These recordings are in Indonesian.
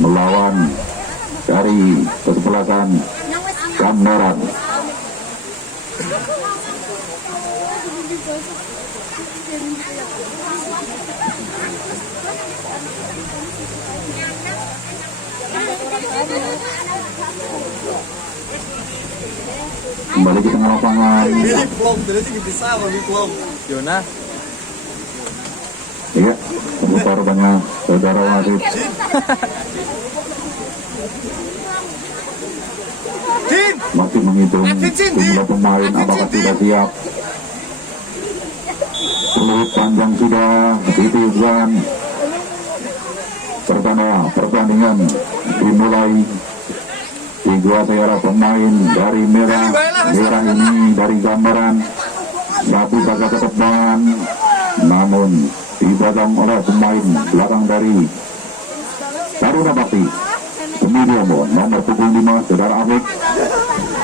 melawan dari kesebelasan Gambaran. Kembali ke tengah lapangan. Iya, terlupa rupanya saudara wasit. Masih menghitung jumlah pemain apakah sudah siap. Peluit panjang sudah ditiupkan. Pertama pertandingan dimulai. Dikuasai oleh pemain dari merah ini dari Gambaran. Satu saja ke depan, namun dibadang oleh pemain belakang dari Taruna Bakti. Kemudian nomor punggung 5 saudara Afik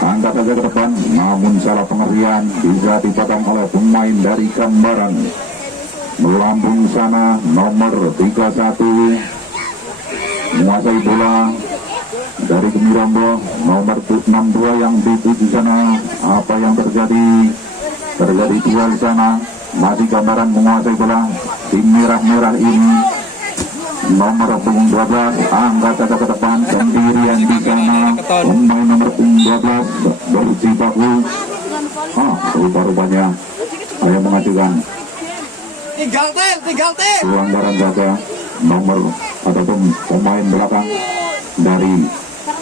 angkat saja ke depan, namun salah pengertian bisa dibadang oleh pemain dari Gambaran. Melambung sana nomor 31 menguasai bola dari Gemirambo, nomor 62 yang dituju sana. Apa yang terjadi dua di sana. Masih Gambaran menguasai bola. Tim merah ini nomor punggung 12 angkat saja ke depan sendirian di sana. Pemain nomor punggung 12 berjibaku. Rupa-rupanya saya mengajukan tinggal pelanggaran saja nomor ataupun pemain belakang dari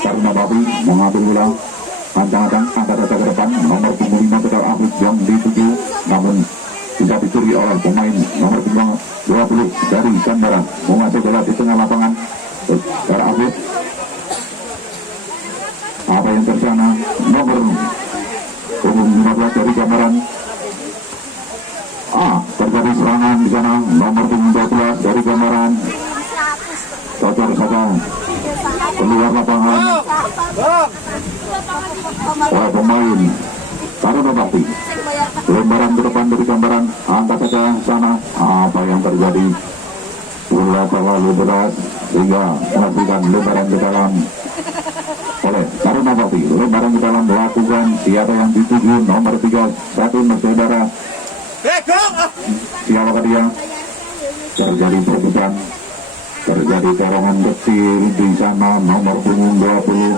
Taruna Bakti mengambil bola ancang-ancang angkat saja ke depan nomor punggung 5 saudara Afik yang dituju, namun bisa dicuri oleh pemain nomor punggung 20 dari Gambaran. Menguasai bola di tengah lapangan saudara Afik. Apa yang tersana nomor punggung 15 dari Gambaran. Terjadi serangan di sana nomor punggung 12 dari Gambaran. Cocor saja keluar lapangan oleh pemain Taruna Bakti. Lemparan ke depan dari Gambaran, angkat saja sana. Apa yang terjadi? Bola terlalu berat sehingga melakukan lemparan ke dalam oleh Taruna Bakti. Lemparan ke dalam melakukan siapa yang dituju nomor 31 saudara. Siapakah dia? Terjadi perebutan, terjadi dorongan kecil di sana nomor punggung 20.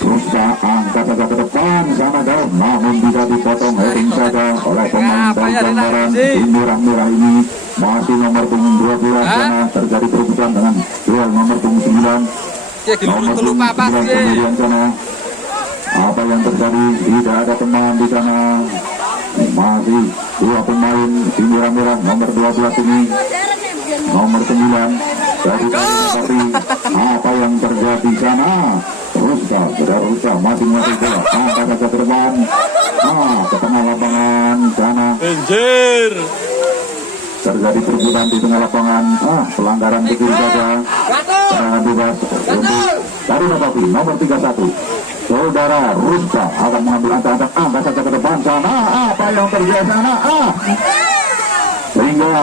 Ruska angkat saja ke depan sana jauh, namun bisa dipotong heading saja oleh pemain dari Gambaran. Tim merah ini masih nomor punggung 12 sana. Terjadi perebutan dengan duel nomor punggung 9. Nomor punggung 9 kemudian sana. Apa yang terjadi? Tidak ada teman di sana. Masih dua pemain tim merah nomor 12 ini, nomor 9 dari Bakti. Apa yang terjadi sana? Ruska masih bola, angkat saja ke depan, ke tengah lapangan sana. Anjir. Terjadi perebutan di tengah lapangan. Pelanggaran kecil saja. Serangan bebas untuk Taruna Bakti nomor 31. Saudara Ruska akan mengambil angkat saja ke depan sana. Apa yang terjadi sana? Sehingga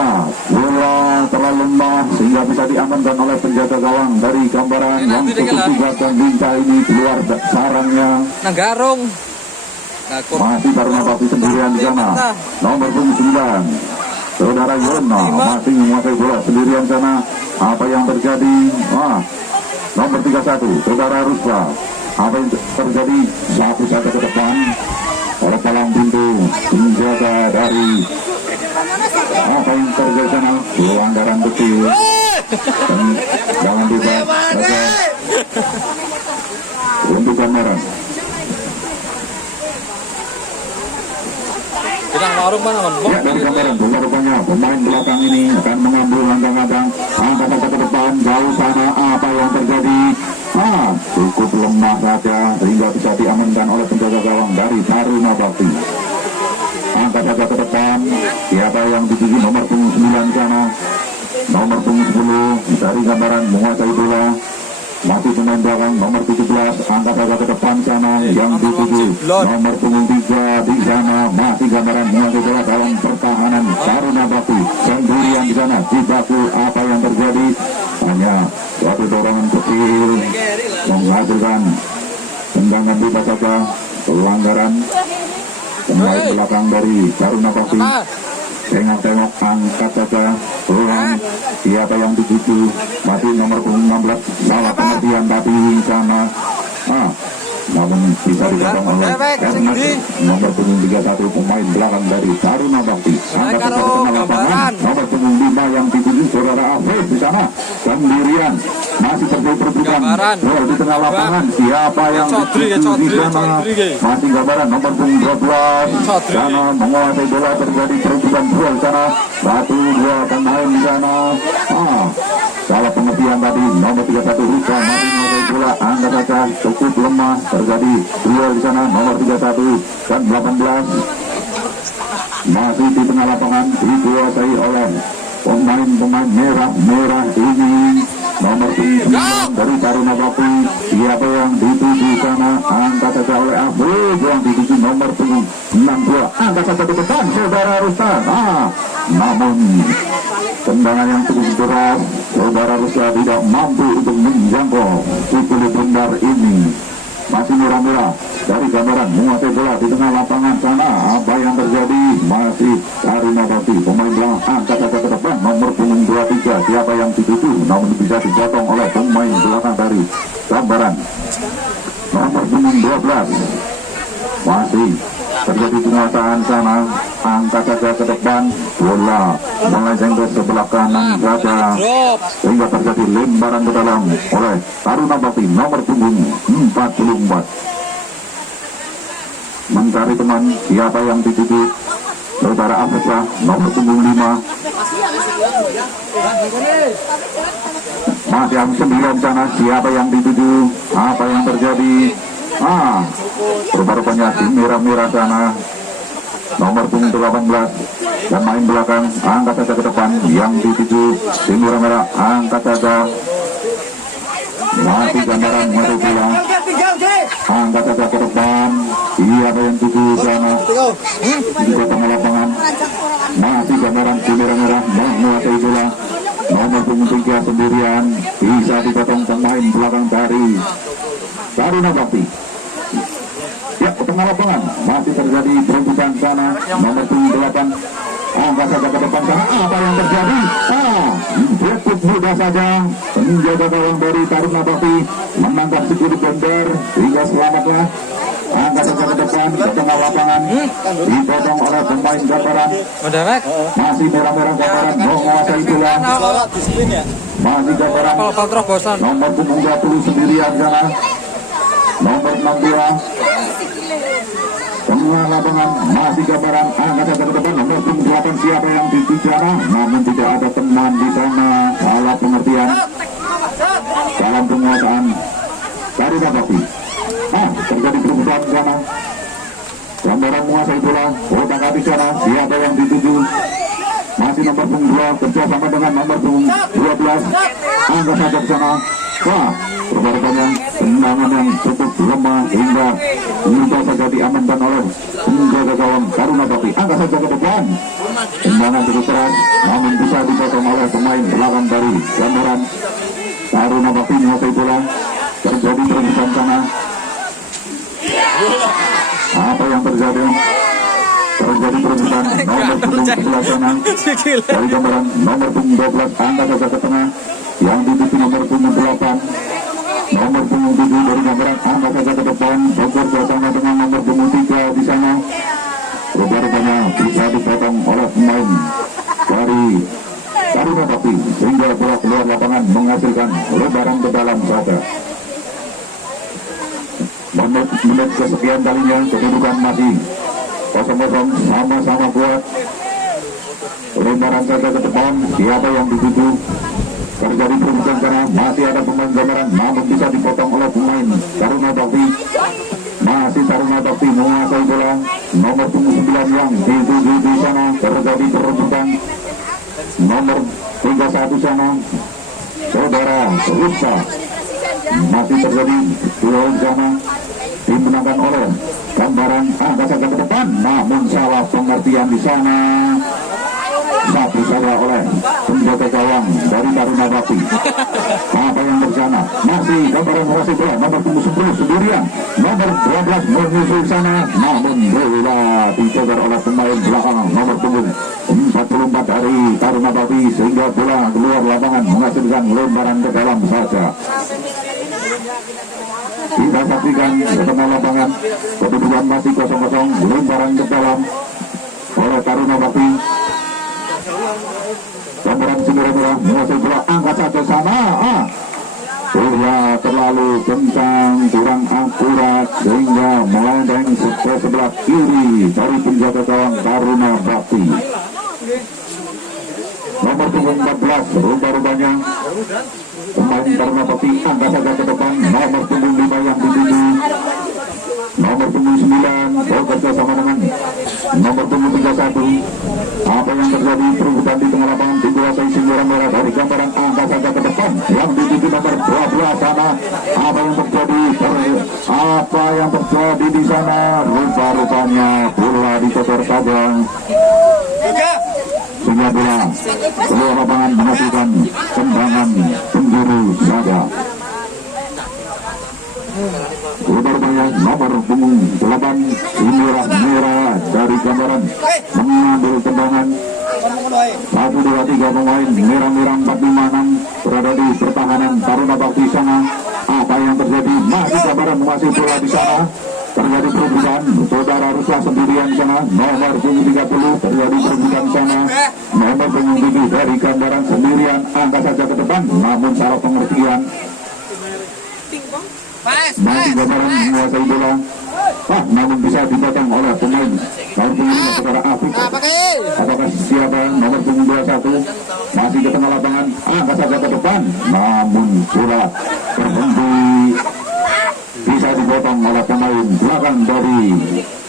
bola terlalu lemah sehingga bisa diamankan oleh penjaga gawang dari Gambaran yang tugas dan lincah ini keluar sarangnya. Nanggarung. Masih Taruna Bakti sendirian di sana. Nomor 9 saudara Yona masih menguasai bola sendirian sana. Apa yang terjadi? Nomor 31 saudara Ruska. Apa yang terjadi? Satu saja ke depan oleh palang pintu penjaga dari. Apa yang terjadi sana? Pelanggaran kecil. Jangan dibahas saja untuk Gambaran. Ya, dari Gambaran rupanya pemain belakang ini akan mengambil langkah-langkah angkat saja ke depan jauh sana. Apa yang terjadi? Cukup lemah saja sehingga bisa diamankan oleh penjaga gawang dari Taruna Bakti. Angkat saja ke depan. Siapa yang dituju nomor punggung 9 sana, nomor punggung 10 dari Gambaran menguasai bola. Masih pemain belakang nomor 17 angkat saja ke depan sana yang dituju nomor punggung 3 di sana. Masih Gambaran menguasai bola dalam pertahanan Taruna Bakti sendirian di sana. Jibaku. Apa yang terjadi? hanya suatu dorongan kecil menghasilkan tendangan bebas saja, pelanggaran. Pemain belakang dari Taruna Bakti tengok-tengok, angkat saja peluang. Siapa yang dituju? Masih nomor 16, salah pengertian tapi sama. Namun bisa dipotong oleh Ernest, nomor punggung 31, pemain belakang dari Taruna Bakti. Angkat saja ke tengah lapangan, nomor punggung 5 yang dituju saudara Afif di sana sendirian. Masih terjadi perebutan bola di tengah lapangan. Siapa yang dituju di sana? Masih gambaran nomor punggung 12 sana menguasai bola, terjadi perebutan bola di sana. 1-2 pemain di sana. Salah pengertian tadi, nomor 31 Rika masih menguasai bola, angkat saja cukup lemah, terjadi duel di sana. Nomor 31 dan 18 masih di tengah lapangan dikuasai oleh pemain-pemain merah ini. Nomor 9 dari Taruna Bakti, siapa yang dituju sana? Angkat saja oleh Afif yang dituju nomor 62, angkat saja ke depan saudara Rustan. Namun tendangan yang cukup berat, saudara Rustan tidak mampu untuk menjangkau pukul bundar ini. Masih merah-merah dari gambaran menguasai bola di tengah lapangan sana. Apa yang terjadi? Masih Taruna Bakti, pemain belakang angkat saja ke depan nomor punggung 23, siapa yang dituju? Namun bisa dipotong oleh pemain belakang dari gambaran nomor punggung 12. Masih terjadi penguasaan sana, angkat saja ke depan, bola melenceng ke sebelah kanan saja sehingga terjadi lemparan ke dalam oleh Taruna Bakti nomor punggung 44. Mencari teman, siapa yang dituju? Saudara Afif nomor punggung 5. Masih yang 9 sana, siapa yang dituju? Apa yang terjadi? Rupa-rupanya di merah-merah sana nomor punggung 18 dan main belakang, angkat saja ke depan yang dituju di merah-merah, angkat saja. Masih gambaran maju pulang, angkat saja ke depan, siapa yang dituju sana di tengah lapangan. Masih gambaran di merah-merah menguasai bola, nomor punggung 3 sendirian, bisa dipotong pemain belakang dari Taruna Bakti. Ya, ke tengah lapangan masih terjadi perebutan sana, nomor 8 angkat saja ke depan sana. Apa yang terjadi? Cukup mudah saja menjaga gawang dari Taruna Bakti menangkap si kulit bender hingga selamatlah. Angkat saja ke depan ke tengah lapangan, dipotong oleh pemain gambaran. Masih merah-merah gambaran menguasai bola. Masih gambaran nomor punggung 20 sendirian sana, nomor 62 tengah lapangan. Masih gambaran, angkat saja ke depan nomor punggung 8, siapa yang dituju? Namun tidak ada teman di sana. Salah pengertian, dalam penguasaan Taruna Bakti. Terjadi perebutan sana, gambaran menguasai bola, otak hati sana, siapa yang dituju? Masih nomor punggung 2 kerjasama dengan nomor punggung 12, angkat saja ke sana. Rupa-rupanya tendangan yang cukup lemah hingga mudah saja diamankan oleh penjaga gawang Taruna Bakti. Angkat saja ke depan, tendangan cukup keras namun bisa dipotong oleh pemain belakang dari gambaran Taruna Bakti menguasai bola. Terjadi perebutan sana. Apa yang terjadi? Terjadi perebutan nomor punggung 11 sana dari gambaran nomor punggung 12, angkat saja ke tengah yang dituju nomor punggung 8, nomor punggung 7 dari gambaran, angkat saja ke depan bekerja sama dengan nomor punggung 3 di sana. Rupa-rupanya bisa dipotong oleh pemain dari Taruna Bakti sehingga bola keluar lapangan menghasilkan lebaran ke dalam saja. Menit kesekian kalinya kedudukan masih 0-0, sama-sama kuat. Lebaran saja ke depan, siapa yang dituju? Terjadi perebutan karena masih ada pemain gambaran namun bisa dipotong oleh pemain Taruna Bakti. Masih Taruna Bakti menguasai bola, nomor punggung 9 yang dituju di sana. Terjadi perebutan nomor 31 sana, saudara Rupsa. Masih terjadi duel di sana, dimenangkan oleh gambaran, angkat saja ke depan namun salah pengertian di sana. sapu saja oleh penjaga gawang dari Taruna Bakti. Apa yang terjadi? Masih gambaran masih bola nomor 10 sendirian, nomor 12 menyusul sana, namun bola dikejar oleh pemain belakang nomor 44 dari Taruna Bakti sehingga bola keluar lapangan menghasilkan lemparan ke dalam saja. Kita saksikan ke tengah lapangan, kedudukan masih 0-0, lemparan ke dalam oleh Taruna Bakti. Gambaran merah menguasai bola, angkat saja sana. Bola terlalu kencang, kurang akurat sehingga melendeng ke sebelah kiri dari penjaga gawang Taruna Bakti. Nomor 14 rupa-rupanya pemain Taruna Bakti, angkat saja ke depan. Nomor 5 yang dituju, nomor 9 bekerja sama dengan nomor 31. Apa yang terjadi? Perebutan di tengah lapangan dikuasai sindiran merah dari gambaran, angkat saja ke depan yang dituju nomor 12 sana. Apa yang terjadi di sana? Rupa-rupanya bola dicotor saja sehingga bola keluar lapangan menghasilkan tendangan penjuru saja. Rupa-rupanya nomor punggung 8 merah dari gambaran mengambil tendangan. 1, 2, 3 pemain merah 4, 5, 6 berada di pertahanan Taruna Bakti sana. Apa yang terjadi? Masih gambaran menguasai bola di sana. Terjadi perebutan, saudara Ruslah sendirian sana. Nomor punggung 30 terjadi perebutan sana. Nomor punggung 7 dari gambaran sendirian, angkat saja ke depan, namun salah pengertian. Masih gambaran menguasai bola, namun bisa dipotong oleh pemain nomor punggung 5 saudara Afif. Apakah siapa? Nomor punggung 21 masih ke tengah lapangan, angkat saja ke depan, namun bola terhenti, bisa dipotong oleh pemain belakang dari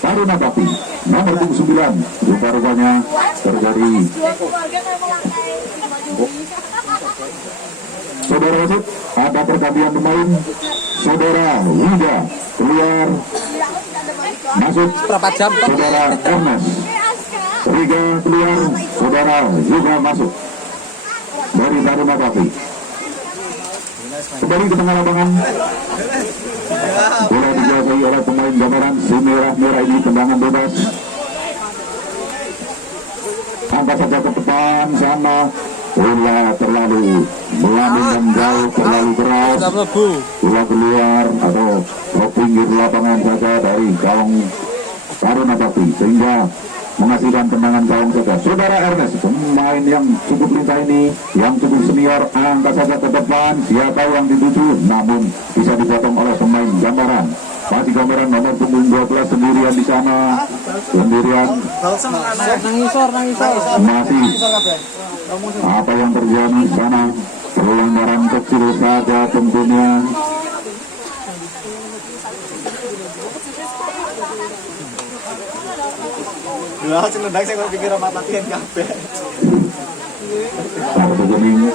Taruna Bakti. Nomor 9 rupa-rupanya terjadi. Saudara wasit, ada pergantian pemain. Saudara Wida keluar, masuk berapa jam? saudara Ernest. Riga keluar, saudara juga masuk dari Taruna Bakti. Kembali ke tengah lapangan, bola dijauhi oleh pemain gambaran si merah ini, tendangan bebas. Angkat saja ke depan sana, bola terlalu melambung dan jauh, terlalu keras. Bola keluar atau ke pinggir lapangan saja dari gawang Taruna Bakti sehingga menghasilkan tendangan gawang saja. Saudara Ernest, pemain yang cukup lincah ini, yang cukup senior, angkat saja ke depan. Siapa yang dituju? Namun bisa dipotong oleh pemain gambaran. Masih gambaran nomor punggung 12 sendirian di sana. Sendirian. Masih. Apa yang terjadi di sana? Pelanggaran kecil saja tentunya. Kartu kuning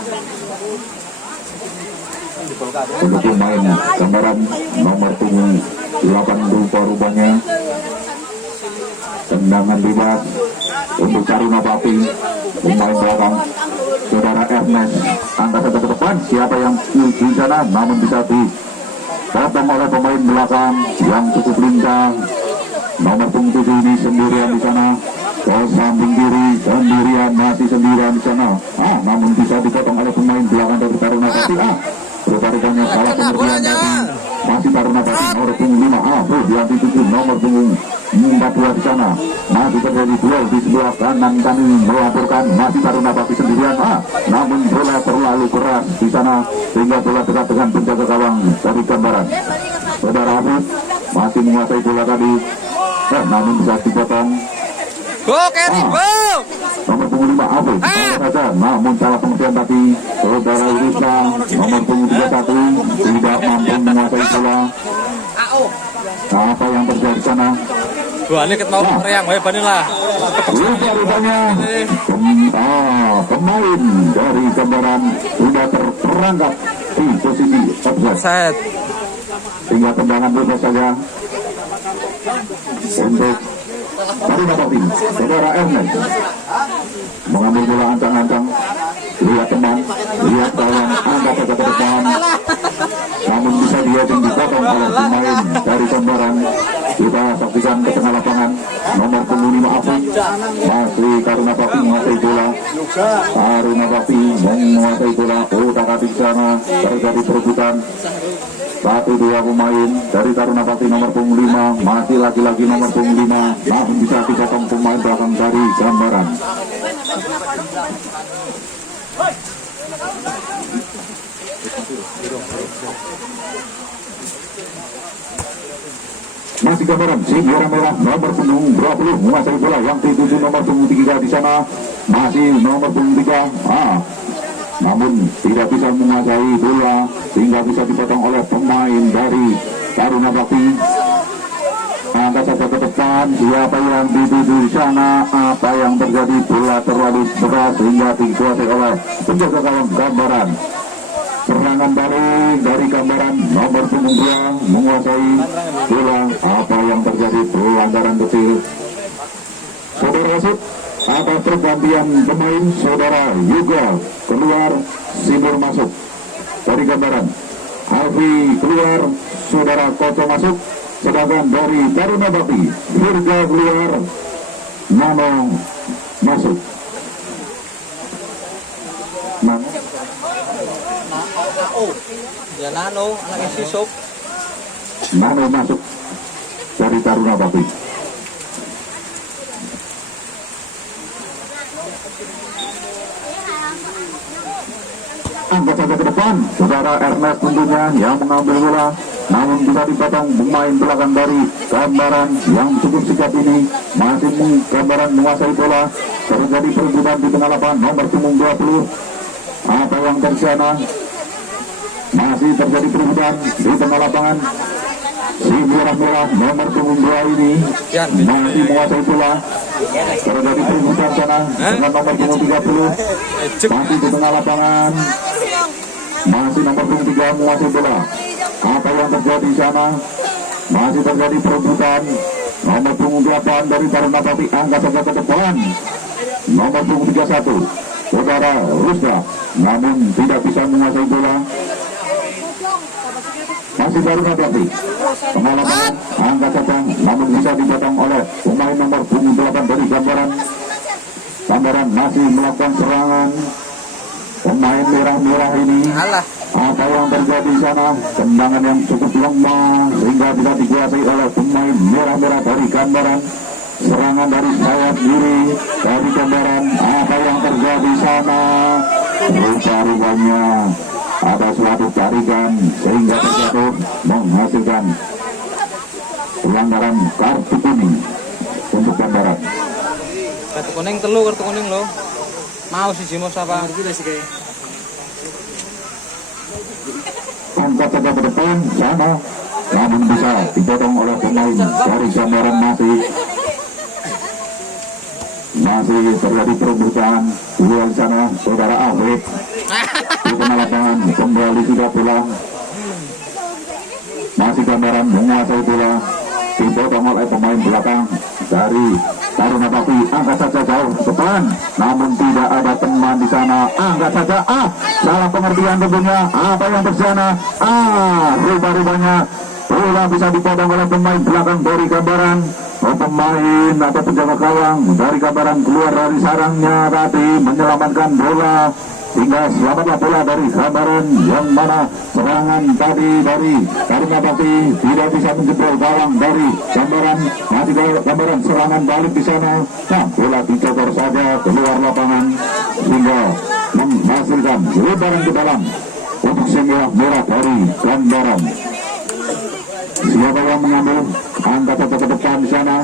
untuk pemain gambaran nomor punggung 8 rupa-rupanya. Tendangan bebas untuk Taruna Bakti, pemain belakang saudara Ernest, angkat saja ke depan. Siapa yang di sana? Namun bisa dipotong oleh pemain belakang yang cukup lincah. Nomor punggung 7 ini sendirian di sana, ke samping kiri sendirian, masih sendirian di sana. Namun bisa dipotong oleh pemain belakang dari Taruna Bakti. Rupa-rupanya salah pengertian tadi. Masih Taruna Bakti nomor punggung 5. Yang dituju nomor punggung 42 di sana. Masih terjadi duel di sebelah kanan, kami melaporkan masih Taruna Bakti sendirian. Namun bola terlalu keras di sana sehingga bola dekat dengan penjaga gawang dari gambaran. Saudara Afif masih menguasai bola tadi. Namun bisa dipotong. Keri, Nomor punggung 5 Afif saja, namun salah pengertian tadi. Saudara Rusla nomor punggung 31 tidak mampu menguasai bola. Apa yang terjadi di sana? Ini ketemu teriak, lah. Rupa-rupanya pemain dari gambaran sudah terperangkap di posisi offside. Sehingga tendangan bebas saja untuk Taruna Bakti, saudara Ernest. mengambil bola ancang-ancang, lihat teman, lihat kawan, angkat saja ke depan, namun bisa dia dipotong oleh pemain dari Gambaran. Kita saksikan ke tengah lapangan, nomor punggung 5 Afif masih Taruna Bakti menguasai bola. Taruna Bakti menguasai bola, utak-atik sana terjadi perebutan. 1-2 pemain dari Taruna Bakti nomor punggung 5, masih lagi-lagi nomor punggung 5, namun bisa dipotong pemain belakang dari Gambaran. Masih Gambaran, si merah nomor punggung 20 menguasai bola, yang dituju nomor punggung 3 di sana, masih nomor punggung 3. Namun tidak bisa menguasai bola sehingga bisa dipotong oleh pemain dari Taruna Bakti. Angkat saja ke depan, siapa yang dituju di sana, apa yang terjadi, bola terlalu berat sehingga dikuasai oleh penjaga gawang Gambaran. Serangan balik dari Gambaran, nomor punggung 2 menguasai bola, apa yang terjadi, pelanggaran kecil. Saudara wasit, atas pergantian pemain, saudara Yuga keluar, Simur masuk dari Gambaran, Alfi keluar, saudara Koco masuk. Sedangkan dari Taruna Bakti, Virga keluar, Nano masuk. Nano? Ya Nano, anaknya si Sob. Nano masuk dari Taruna Bakti. Angkat saja ke depan, saudara Ernest tentunya yang mengambil bola, namun bisa dipotong pemain belakang dari Gambaran yang cukup sigap ini. Masih Gambaran menguasai bola, terjadi perebutan di tengah lapangan, nomor punggung 20. Apa yang terjadi? Masih terjadi perebutan di tengah lapangan. Si merah-merah nomor punggung 2 ini masih menguasai bola, terjadi perebutan sana dengan nomor punggung 30. Masih di tengah lapangan, masih nomor punggung 3 menguasai bola. Apa yang terjadi di sana? Masih terjadi perebutan. Nomor punggung 8 dari Taruna Bakti, angkat saja ke depan, nomor punggung 31 saudara Rusda, namun tidak bisa menguasai bola. Masih Taruna Bakti, pengalaman, angkat saja, namun bisa dipotong oleh pemain nomor punggung 8 dari Gambaran. Gambaran masih melakukan serangan. Pemain merah-merah ini, apa yang terjadi di sana? Tendangan yang cukup lemah sehingga bisa dikuasai oleh pemain merah-merah dari Gambaran. Serangan dari sayap kiri dari Gambaran. Apa yang terjadi di sana? Rupa-rupanya ada suatu tarikan sehingga terjatuh, menghasilkan pelanggaran kartu kuning untuk Gambaran. Kartu kuning telu, kartu kuning lo. Mau si Jimo siapa? Angkat saja ke depan sana, namun bisa dipotong oleh pemain dari Gambaran. Masih terjadi perebutan duel sana, saudara Afif di tengah lapangan, kembali sudah pulang. Masih Gambaran menguasai bola, dipotong oleh pemain belakang dari Taruna Bakti. Angkat saja jauh ke depan, namun tidak ada teman di sana. Angkat saja, salah pengertian tentunya. Apa yang terjadi? Rupa-rupanya bola bisa dipotong oleh pemain belakang dari Gambaran. Pemain atau penjaga gawang dari Gambaran keluar dari sarangnya tadi, menyelamatkan bola hingga selamatlah bola dari Gambaran, yang mana serangan tadi dari Taruna Bakti tidak bisa menjebol gawang dari Gambaran. Masih Gambaran serangan balik di sana. Nah, bola dicokor saja keluar lapangan sehingga menghasilkan lebaran ke dalam untuk si merah dari Gambaran. Siapa yang mengambil? Angkat saja ke depan di sana.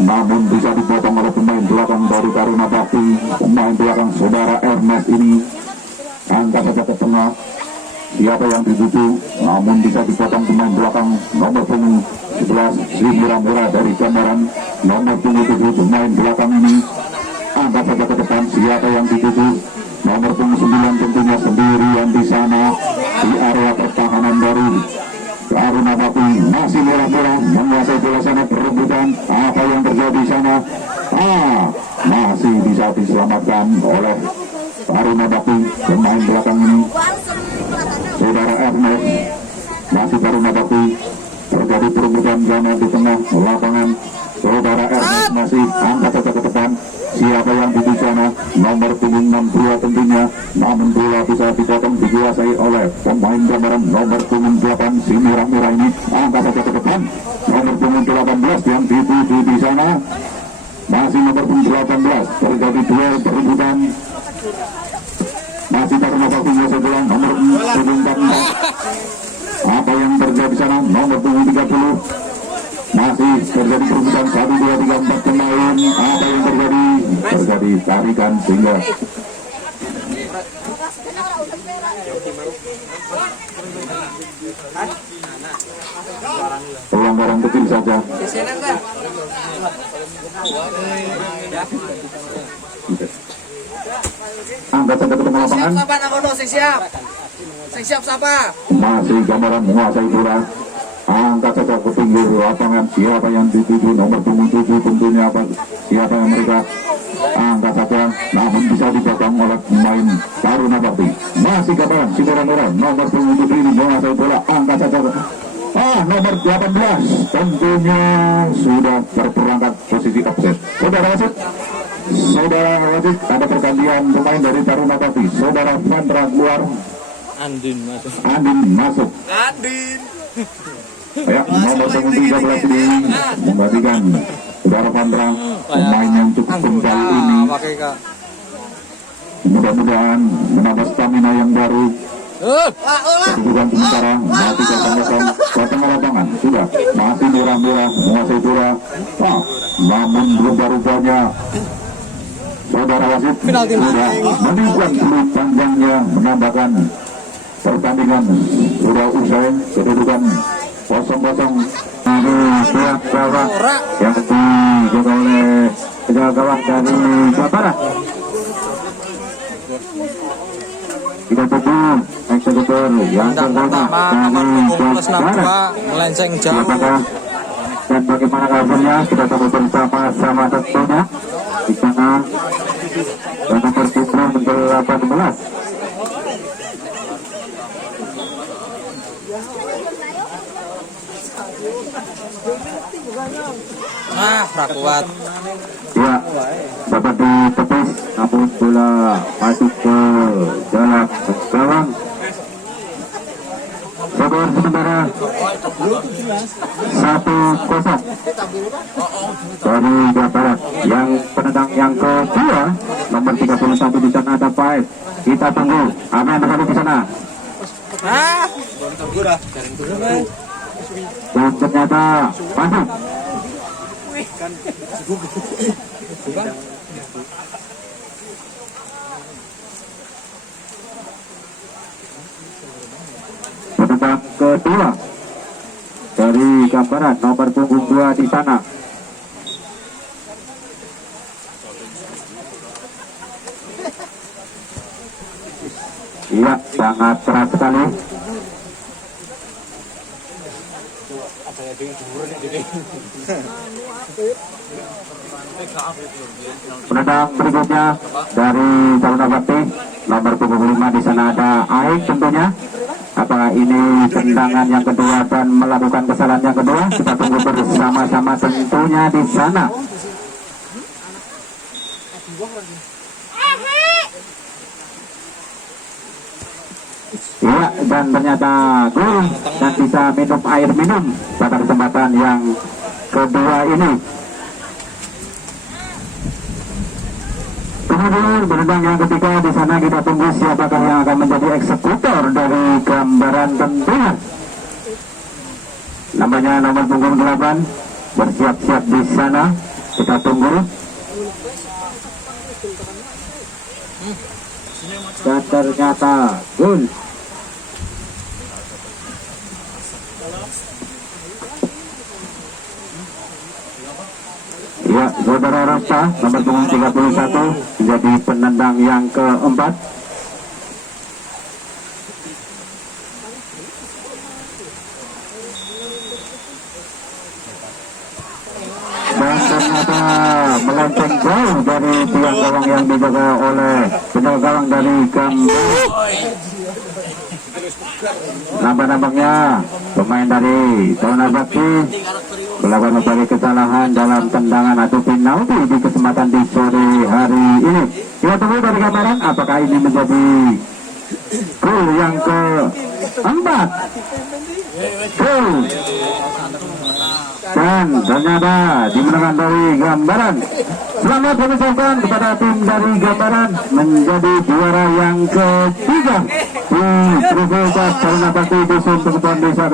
Namun bisa dipotong oleh pemain belakang dari Taruna Bakti. Pemain belakang saudara Ernest ini. Angkat saja ke tengah. Siapa yang dituju? Namun bisa dipotong pemain belakang nomor punggung 11 si merah dari Gambaran. Nomor punggung 7 pemain belakang ini. Angkat saja ke depan. Siapa yang dituju? Nomor punggung 9 tentunya sendirian di sana di area pertahanan dari Taruna Bakti. Masih merah-merah menguasai bola sana, perebutan. Apa yang terjadi di sana? Ernest masih baru Bakti. Terjadi perebutan zona di tengah lapangan. Saudara Ernest masih angkat saja ke depan. Siapa yang di sana? Nomor punggung 62 tentunya. Namun bola bisa dipotong dikuasai oleh pemain gambaran nomor punggung 8 si merah-merah ini. Angkat saja ke depan. Nomor punggung 18 yang dituju di sana. Masih nomor punggung 18. Terjadi duel perebutan. Masih Taruna Bakti menguasai bola nomor punggung 44. Apa yang terjadi sana? Nomor punggung 30. Masih terjadi perebutan 1, 2, 3, 4 pemain. Apa yang terjadi? Terjadi tarikan sehingga pelanggaran kecil saja. Angkat saja ke tengah lapangan. Siap siapa? Masih gambaran menguasai bola. Angkat saja ke pinggir lapangan. Siapa yang dituju? Nomor punggung 7 tentunya apa? Siapa yang mereka? Angkat saja, namun bisa dipotong oleh pemain Taruna Bakti. Masih gambaran si merah-merah. Nomor punggung 7 ini menguasai bola. Angkat saja. Nomor 18 tentunya sudah terperangkap posisi offset. Saudara wasit, ada pergantian pemain dari Taruna Bakti. Saudara Vandra keluar. Andin masuk. Ya, nomor punggung 13 ini menggantikan saudara Vandra, pemain yang cukup kental ini. Mudah-mudahan menambah stamina yang baru. Kedudukan sementara masih 0-0 ke tengah lapangan. Sudah masih murah-murah menguasai bola. Namun berubah-ubahnya saudara wasit sudah meniupkan peluit panjangnya, menambahkan pertandingan sudah usai. Kedudukan 0-0. Pihak gawang yang dijaga oleh penjaga gawang dari Jawa Barat. Kita tunggu eksekutor yang pertama dari Jawa Barat melenceng jauh. Dan bagaimana hasilnya kita tunggu bersama-sama tentunya di sana. Nomor punggung 18. Rakuat. Ya, dapat ditepis, namun bola masuk ke dalam gawang. Skor sementara 1-0 dari Jawa Barat. Yang penendang yang kedua nomor 31 di sana ada Paes. Kita tunggu apa yang terjadi di sana. Dan ternyata masuk. Penendang kedua dari gambaran nomor punggung 2 di sana. Iya, sangat keras sekali. Penendang berikutnya dari Taruna Bakti nomor punggung 5 di sana ada Aik tentunya. Apakah ini tendangan yang kedua dan melakukan kesalahan yang kedua? Kita tunggu bersama-sama tentunya di sana. Ya, dan ternyata gol dan bisa minum air minum pada kesempatan yang kedua ini. Kemudian penendang yang ketiga di sana kita tunggu siapakah yang akan menjadi eksekutor dari gambaran tentunya. Namanya nomor punggung 8 bersiap-siap di sana. Kita tunggu. Dan ternyata gol. Ya, saudara Rasta nomor punggung 31 menjadi penendang yang keempat. Dan ternyata melenceng jauh dari tiang gawang yang dijaga oleh penjaga gawang dari Gambar. Nampak-nampaknya pemain dari Taruna Bakti melakukan berbagai kesalahan dalam tendangan atau penalti di kesempatan di sore hari ini. Kita tunggu dari gambaran apakah ini menjadi gol yang keempat. Gol. Dan ternyata dimenangkan dari Gambaran. Selamat kami ucapkan kepada tim dari Gambaran menjadi juara yang ketiga di Trofei Taruna Bakti Dusun Pengetuan Desa.